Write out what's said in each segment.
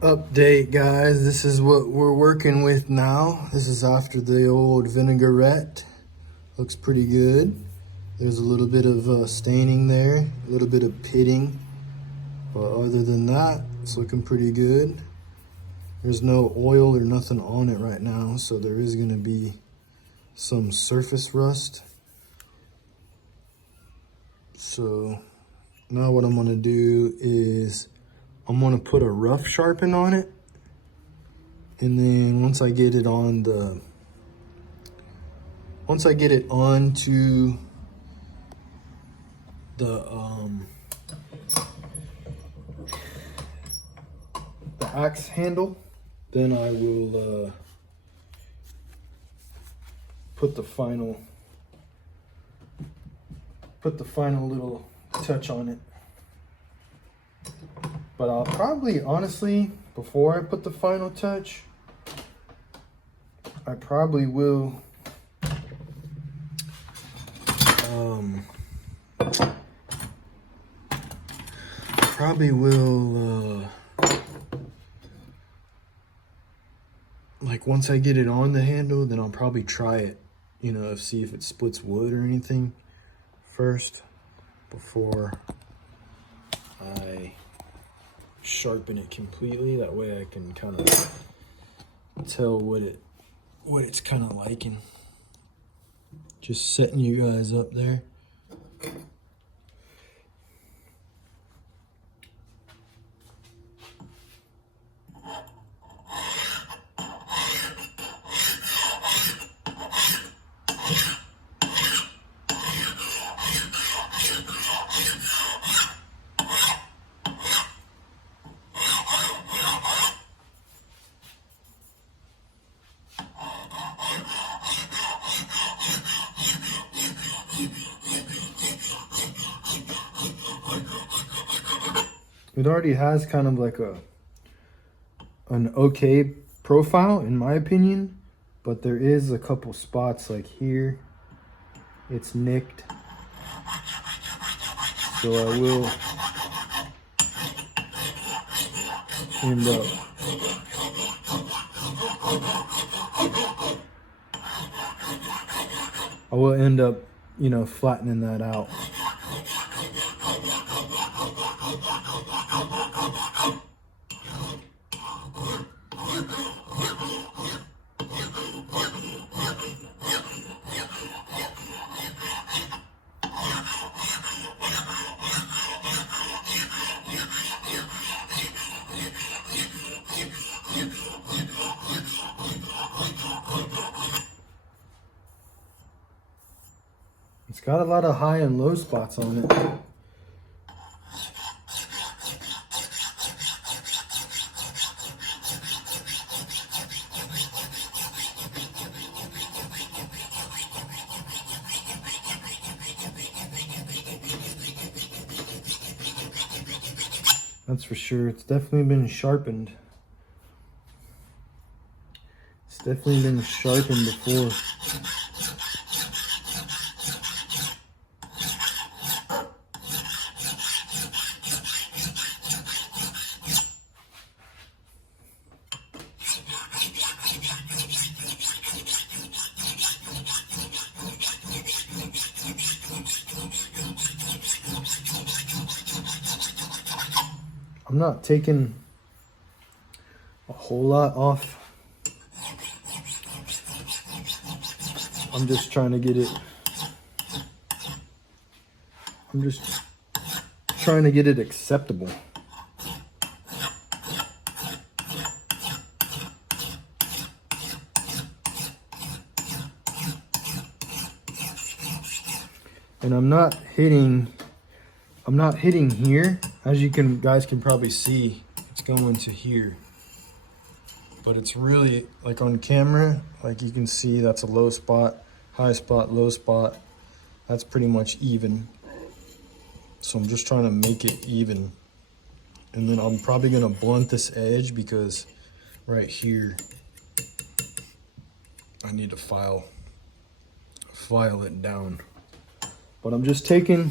Update, guys. This is what we're working with now. This is after the old vinaigrette. Looks pretty good. There's a little bit of staining there, a little bit of pitting, but other than that, it's looking pretty good. There's no oil or nothing on it right now, so there is going to be some surface rust. So now what I'm going to do is I'm going to put a rough sharpen on it, and then once I get it onto the axe handle, then I will put the final little touch on it. But I'll probably, honestly, before I put the final touch, I probably will like once I get it on the handle, then I'll probably try it, see if it splits wood or anything first before I sharpen it completely. That way I can kind of tell what it's kind of liking. Just setting you guys up there. It already has kind of like an okay profile in my opinion, but there is a couple spots like here, it's nicked. So I will end up, flattening that out. It's got a lot of high and low spots on it. That's for sure. It's definitely been sharpened. It's definitely been sharpened before. I'm not taking a whole lot off. I'm just trying to get it acceptable. And I'm not hitting here. As you guys can probably see, it's going to here. But it's really, like on camera, like you can see that's a low spot, high spot, low spot. That's pretty much even. So I'm just trying to make it even. And then I'm probably gonna blunt this edge because right here, I need to file it down. But I'm just taking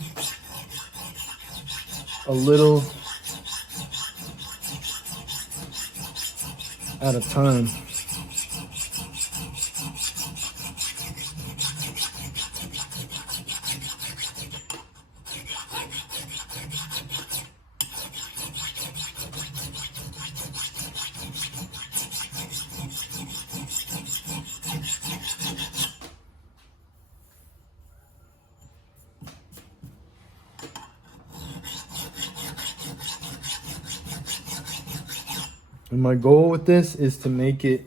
a little at a time. And my goal with this is to make it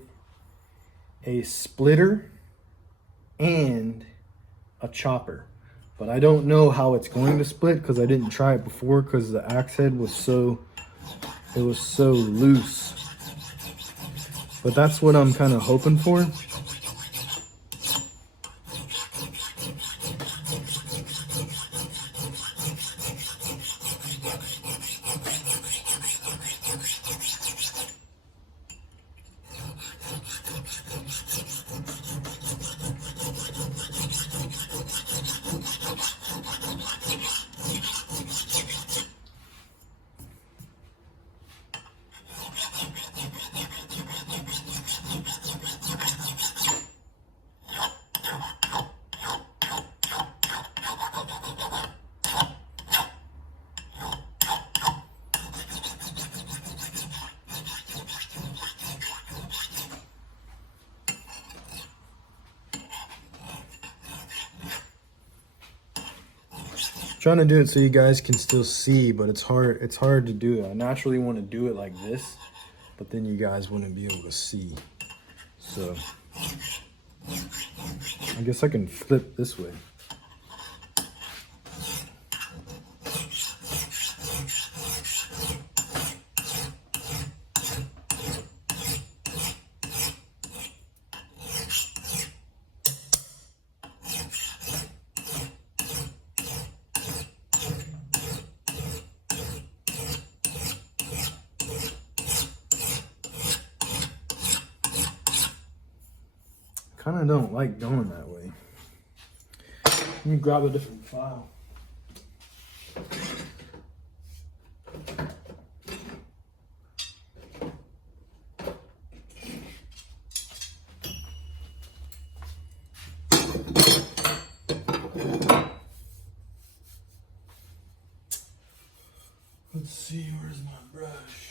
a splitter and a chopper. But I don't know how it's going to split because I didn't try it before because the axe head was so loose. But that's what I'm kind of hoping for. Trying to do it so you guys can still see, but it's hard to do it. I naturally want to do it like this, but then you guys wouldn't be able to see. So I guess I can flip this way. Kind of don't like going that way. Let me grab a different file. Let's see, where's my brush?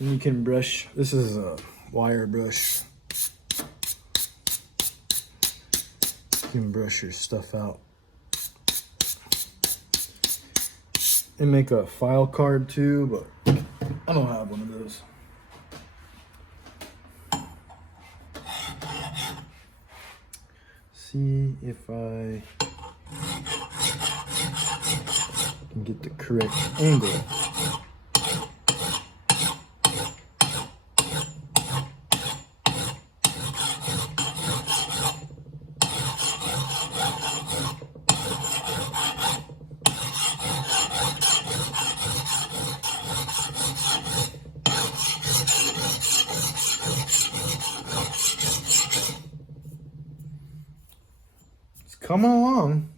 And you can brush, this is a wire brush. You can brush your stuff out. And make a file card too, but I don't have one of those. See if I can get the correct angle. Coming along.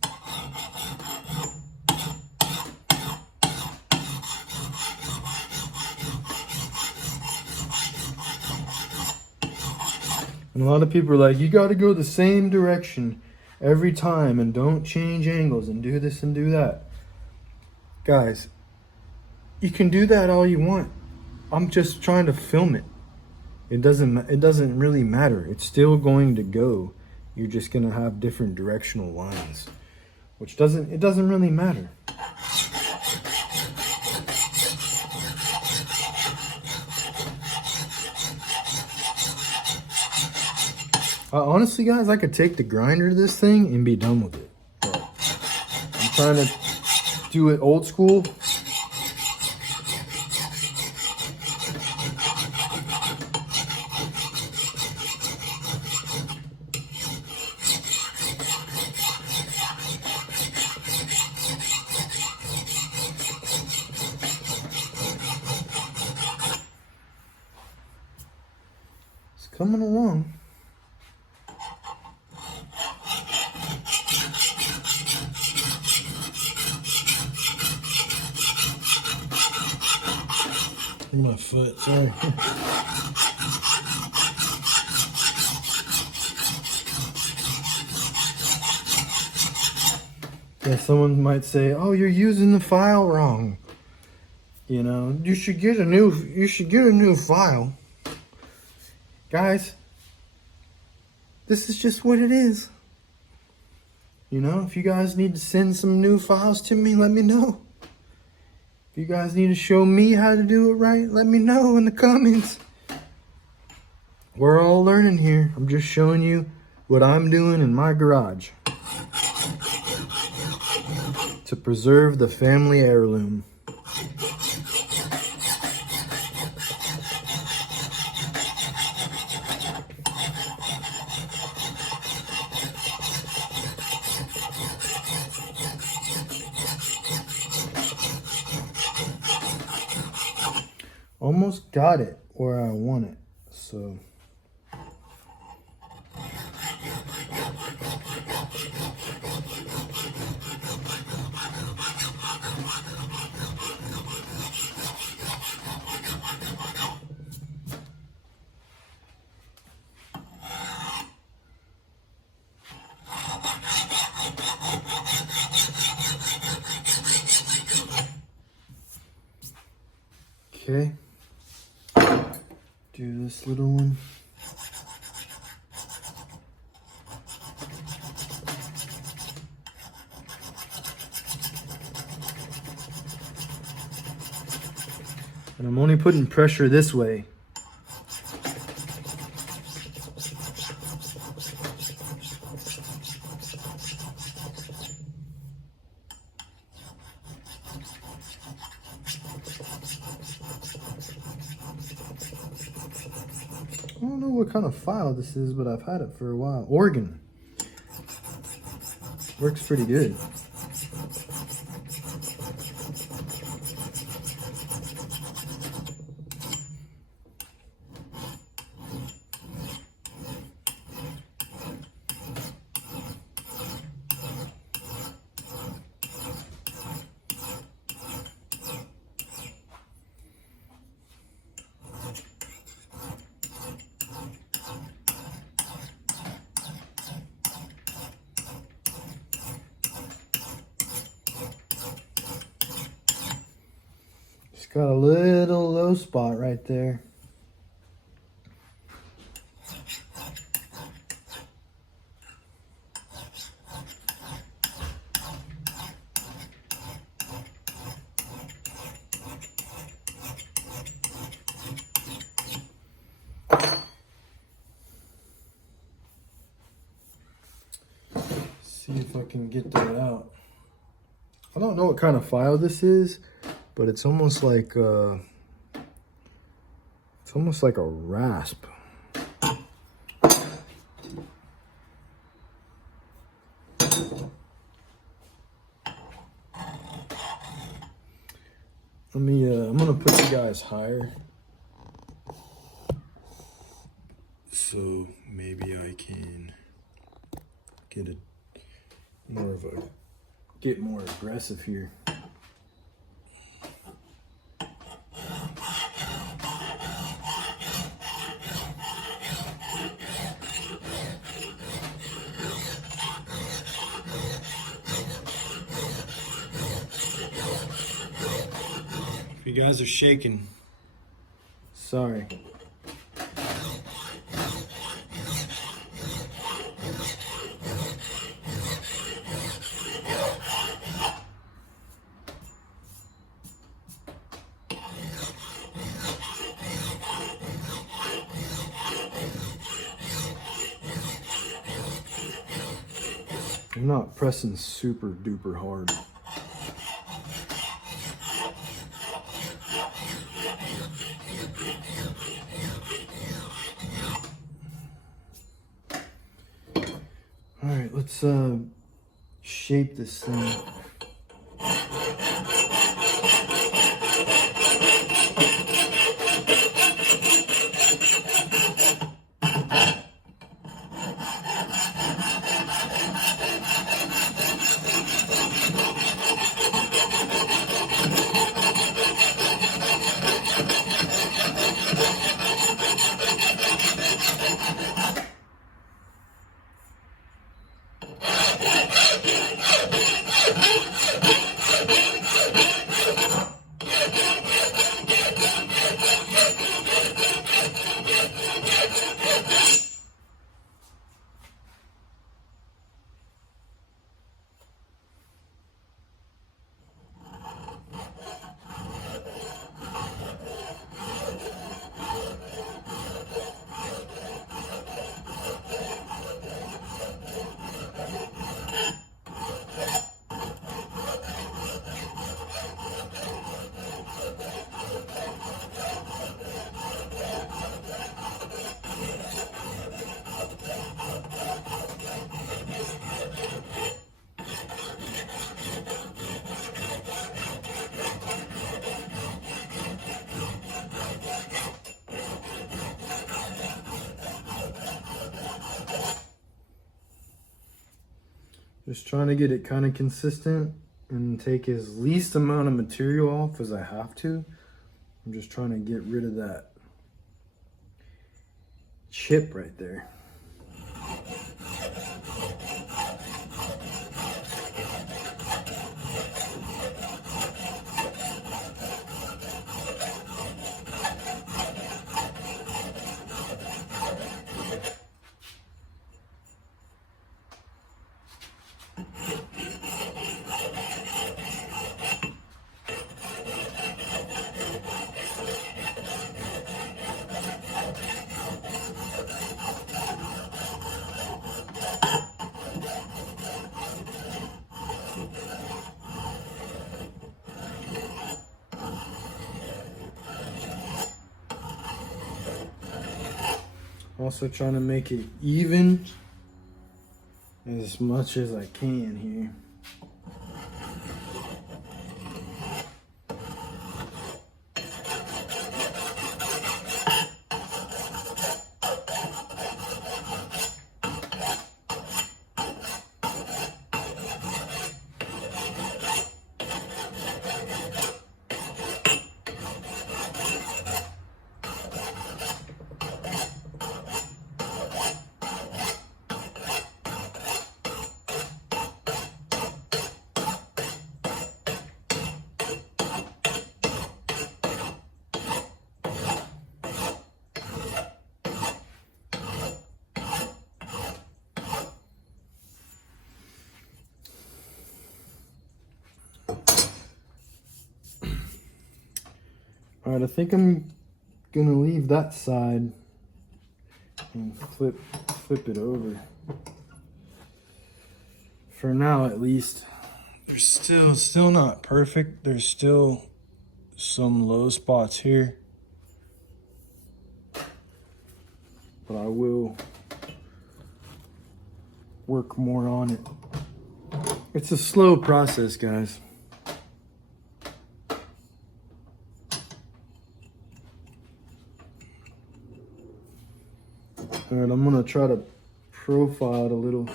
And a lot of people are like, you got to go the same direction every time and don't change angles and do this and do that. Guys, you can do that all you want. I'm just trying to film it. It doesn't really matter. It's still going to go. You're just gonna have different directional lines, which doesn't really matter. Honestly, guys, I could take the grinder to this thing and be done with it. But I'm trying to do it old school. coming along. Look at my foot, sorry. Yeah, someone might say, "Oh, you're using the file wrong. You know, you should get a new file." Guys, this is just what it is. You know, if you guys need to send some new files to me, let me know. If you guys need to show me how to do it right, let me know in the comments. We're all learning here. I'm just showing you what I'm doing in my garage to preserve the family heirloom. Almost got it where I want it, so. Okay. Do this little one. And I'm only putting pressure this way. I don't know what kind of file this is, but I've had it for a while. Organ. Works pretty good. Got a little low spot right there. See if I can get that out. I don't know what kind of file this is, but it's almost like a rasp. Let me I'm gonna put you guys higher so maybe I can get more aggressive here. You guys are shaking. Sorry. I'm not pressing super duper hard. All right, let's shape this thing. Just trying to get it kind of consistent and take as least amount of material off as I have to. I'm just trying to get rid of that chip right there. Also trying to make it even as much as I can here. All right, I think I'm gonna leave that side and flip it over. For now, at least. There's still not perfect. There's still some low spots here, but I will work more on it. It's a slow process, guys. All right, I'm gonna try to profile it a little.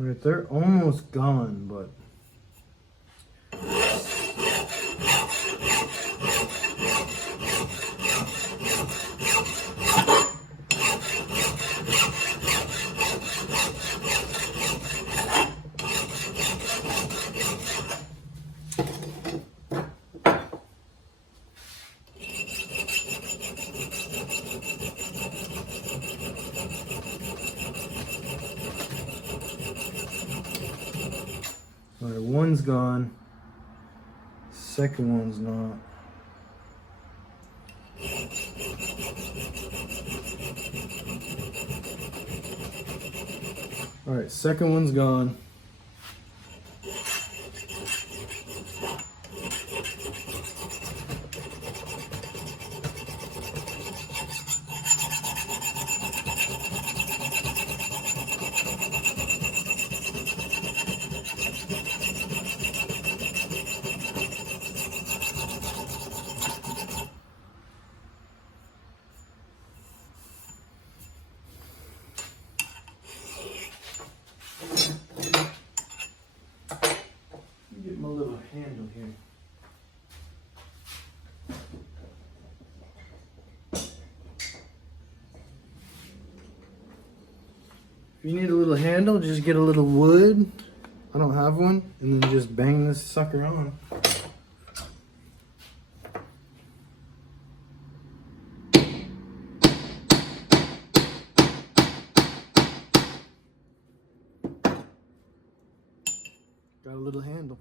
All right, they're almost gone, but all right, one's gone. Second one's not. All right, second one's gone. Get my little handle here. If you need a little handle, just get a little wood. I don't have one, and then just bang this sucker on. Got a little handle.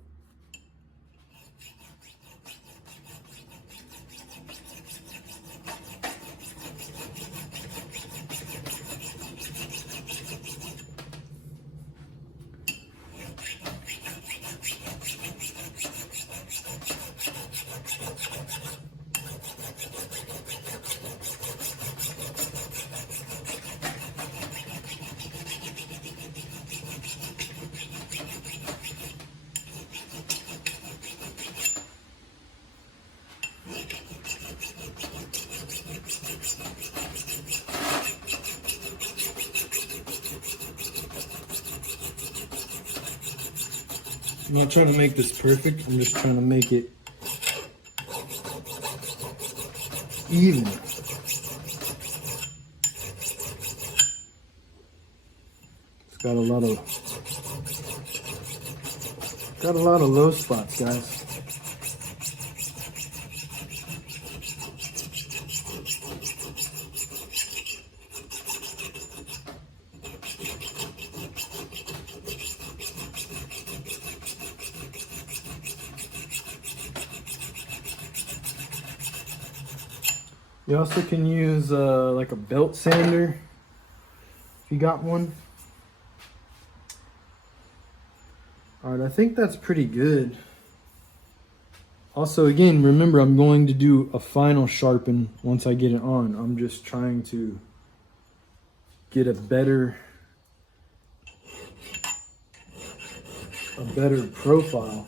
I'm not trying to make this perfect, I'm just trying to make it even. It's got a lot of low spots, guys. You also can use like a belt sander if you got one. Alright, I think that's pretty good. Also, again, remember I'm going to do a final sharpen once I get it on. I'm just trying to get a better profile.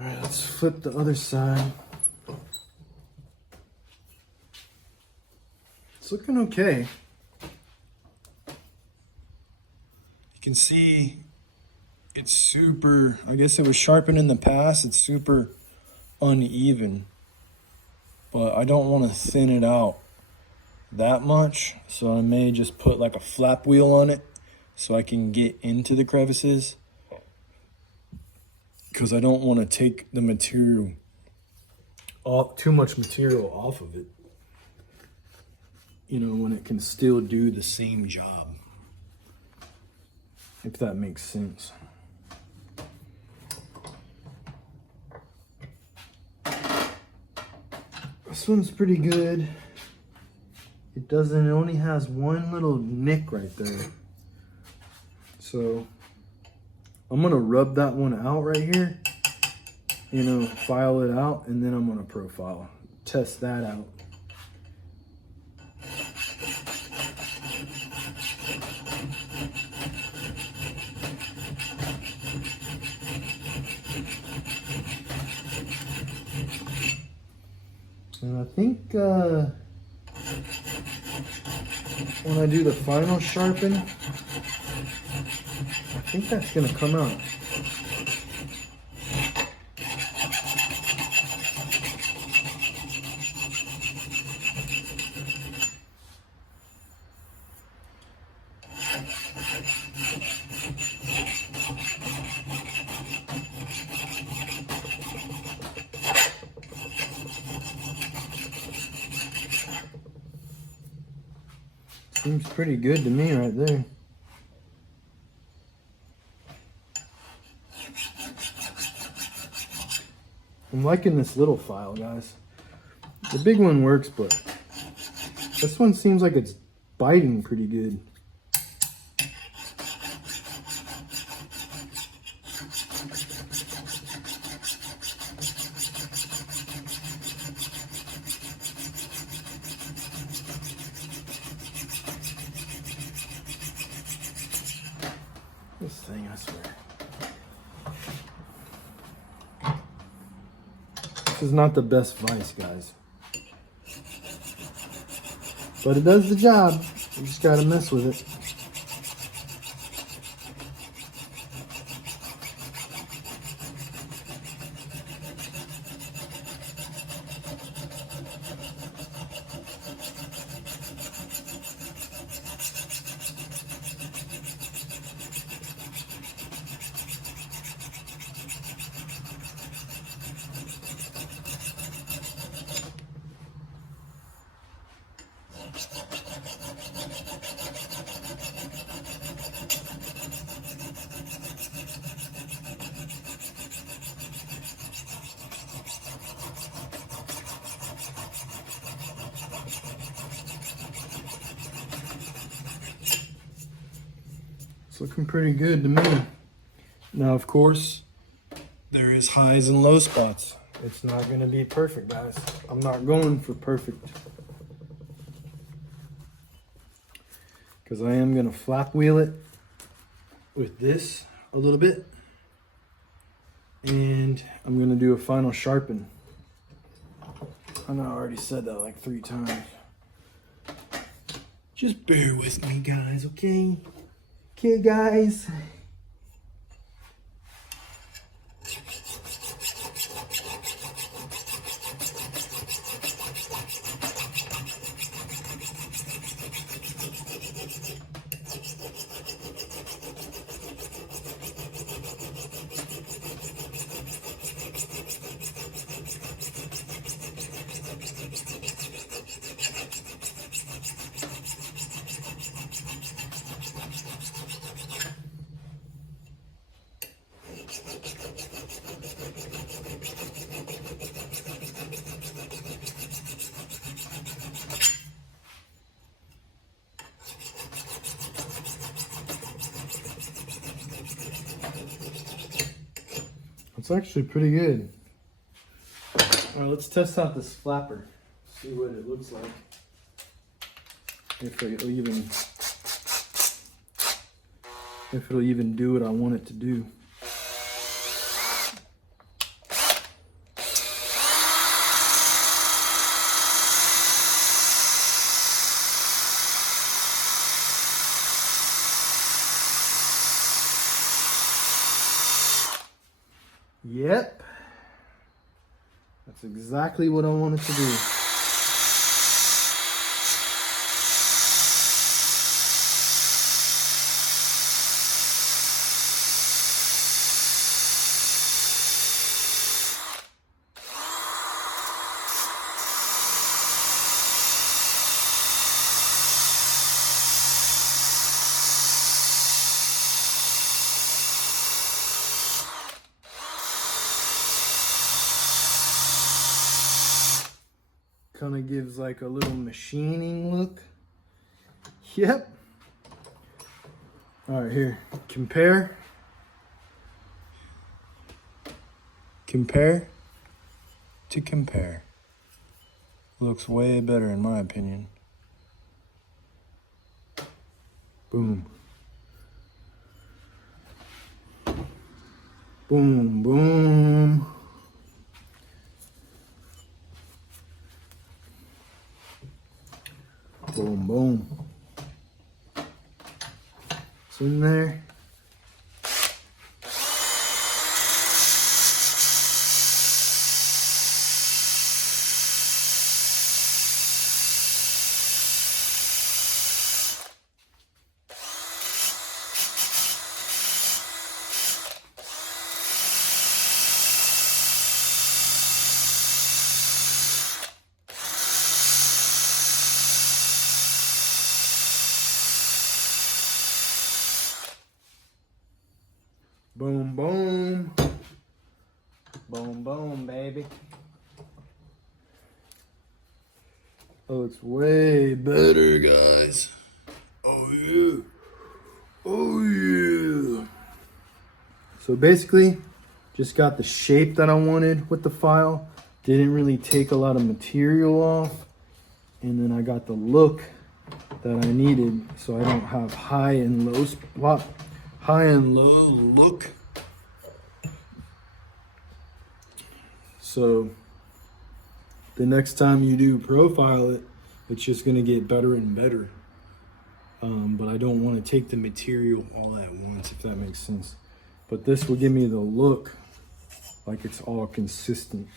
All right, let's flip the other side. It's looking okay. You can see it's super, I guess it was sharpened in the past. It's super uneven, but I don't want to thin it out that much. So I may just put like a flap wheel on it so I can get into the crevices, because I don't want to take the material off, too much material off of it, you know, when it can still do the same job, if that makes sense. This one's pretty good. It only has one little nick right there. So I'm gonna rub that one out right here, you know, file it out, and then I'm gonna profile, test that out. And I think when I do the final sharpen, I think that's gonna come out. Seems pretty good to me right there. I'm liking this little file, guys. The big one works, but this one seems like it's biting pretty good. This thing, I swear. This is not the best vise, guys. But it does the job. You just gotta mess with it. It's looking pretty good to me. Now, of course, there is highs and low spots. It's not gonna be perfect, guys. I'm not going for perfect. Because I am gonna flap wheel it with this a little bit. And I'm gonna do a final sharpen. I know I already said that like 3 times. Just bear with me, guys, okay? Okay, guys. It's actually pretty good. All right, let's test out this flapper. See what it looks like. If it'll even do what I want it to do. Yep, that's exactly what I wanted to do. Kind of gives like a little machining look. Yep. All right, here. Compare to compare. Looks way better in my opinion. Boom. Boom, boom. Boom, boom. It's in there. Boom, boom. Boom, boom, baby. Oh, it's way better, guys. Oh, yeah. Oh, yeah. So basically, just got the shape that I wanted with the file. Didn't really take a lot of material off. And then I got the look that I needed, so I don't have high and low spot. high and low look. So the next time you do profile it, it's just gonna get better and better. But I don't want to take the material all at once, if that makes sense. But this will give me the look like it's all consistent.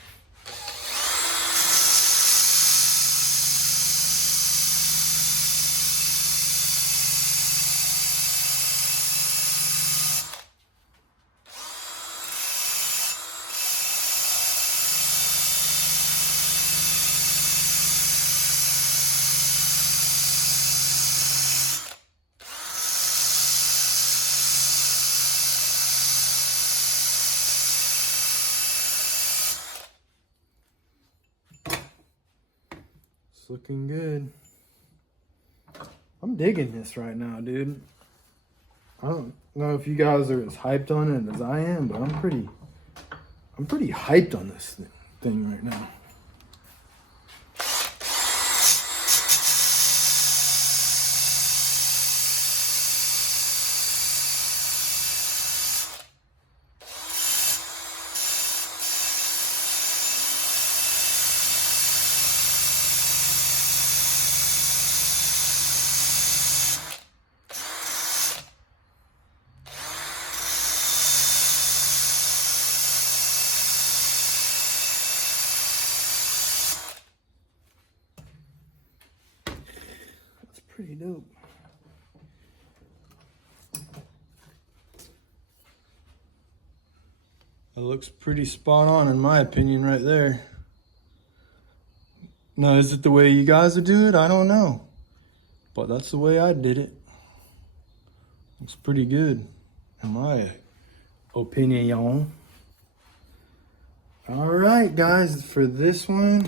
It's looking good. I'm digging this right now, dude. I don't know if you guys are as hyped on it as I am, but I'm pretty hyped on this thing right now. Pretty dope. That looks pretty spot on in my opinion right there. Now, is it the way you guys would do it? I don't know. But that's the way I did it. Looks pretty good in my opinion. All right, guys, for this one,